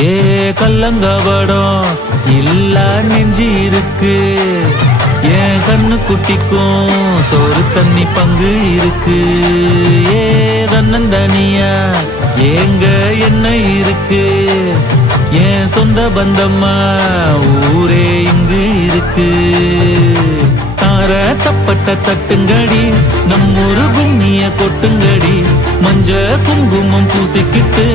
ஏ கல்லங்கபடம் இல்ல நெஞ்சு இருக்கு, என் கண்ணு குட்டிக்கும் சோறு தண்ணி பங்கு இருக்கு. ஏ தன்னந்தனியா ஏங்க என்ன இருக்கு, என் சொந்த பந்தம்மா ஊரே இங்கு இருக்கு. தார தப்பட்ட தட்டுங்கடி, நம்மூரு கும்மிய கொட்டுங்கடி, மஞ்ச குங்குமம் பூசிக்கிட்டு